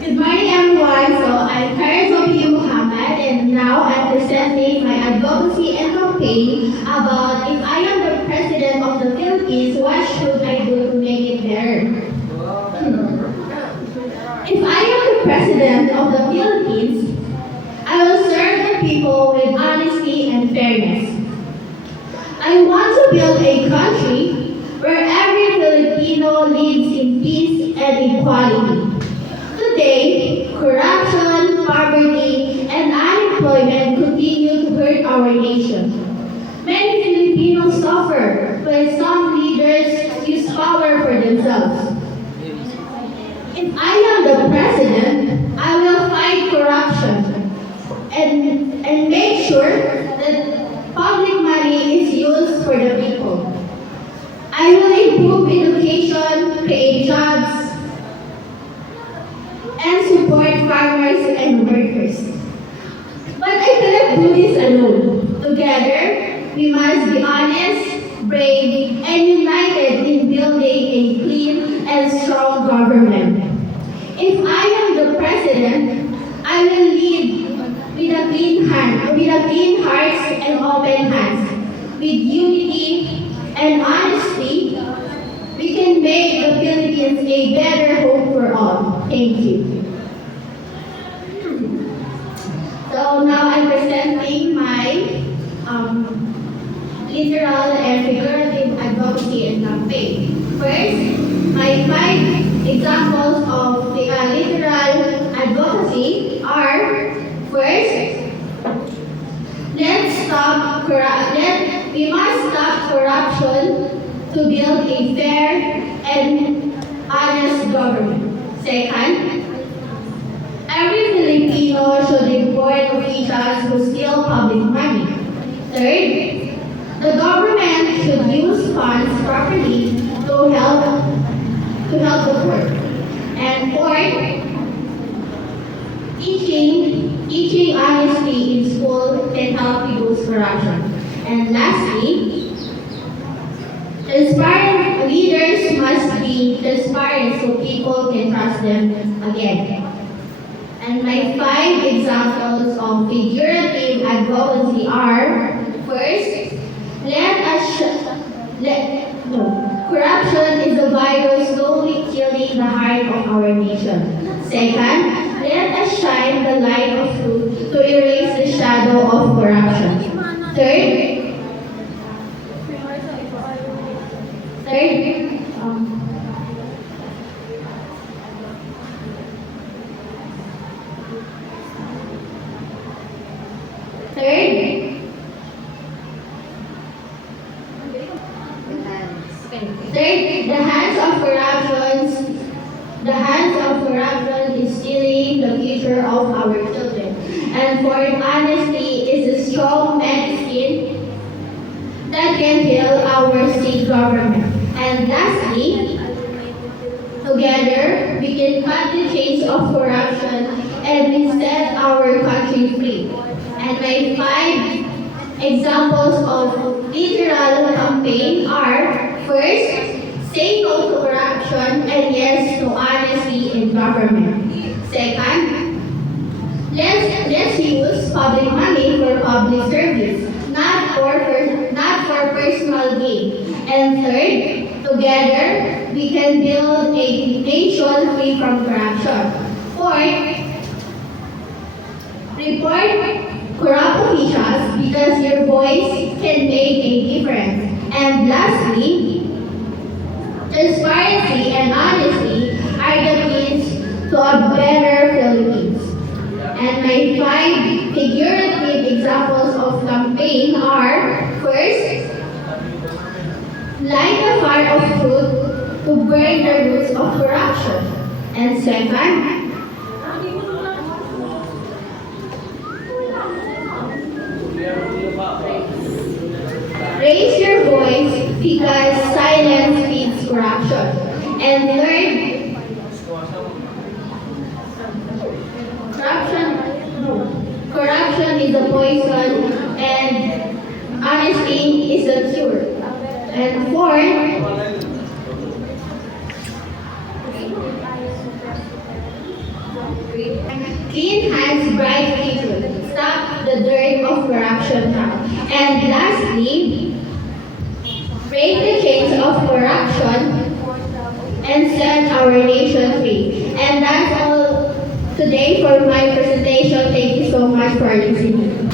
Good morning, everyone. So I'm Karen Sophia Muhammad, and now I'm presenting my advocacy and campaign about if I am the president of the Philippines, what should I do to make it better? If I am the president of the Philippines, I will serve the people with honesty and fairness. I want to build a country where every Filipino lives in peace and equality. Today, corruption, poverty, and unemployment continue to hurt our nation. Many Filipinos suffer when some leaders use power for themselves. If I am the president, I will fight corruption and make sure that public money is used for the people. I will improve education, create jobs, and support farmers and workers. But I cannot do this alone. Together, we must be honest, brave, and united in building a clean and strong government. If I am the president, I will lead with a clean hearts and open hands. With unity and honesty, we can make the Philippines a better home for all. Thank you. So now I'm presenting my literal and figurative advocacy and campaign. First, my 5 examples of the literal advocacy are: first, we must stop corruption to build a fair and honest government. Second, every Filipino should report officials who steal public money. Third, the government should use funds properly to help the poor. And fourth, teaching honesty in school can help reduce corruption. And lastly, transparent leaders must be transparent so people can trust them again. And my 5 examples of figurative advocacy are: first, corruption is a virus slowly killing the heart of our nation. Second, let us shine the light of truth to erase the shadow of corruption. Third, third, um, third, Third, the hands of corruption is stealing the future of our children. And fourth, honesty is a strong medicine that can heal our state government. And lastly, together, we can cut the chains of corruption and we set our country free. And my 5 examples of literal campaign are: first, say no to corruption and yes to honesty in government. Second, let's use public money for public service, not for personal gain. And third, together we can build a nation free from corruption. Fourth, report corrupt officials because your voice can make a difference. And lastly, transparency and honesty are the keys to a better Philippines. And my 5 figurative examples of campaign are: first, light a fire of truth to burn the roots of corruption. And second, raise your voice because silence feeds corruption. And third, corruption is a poison and honesty is the cure. And fourth, Clean hands, bright future. Stop the dirt of corruption now. And lastly, break the chains of corruption and set our nation free. And that's all today for my presentation. Thank you so much for listening.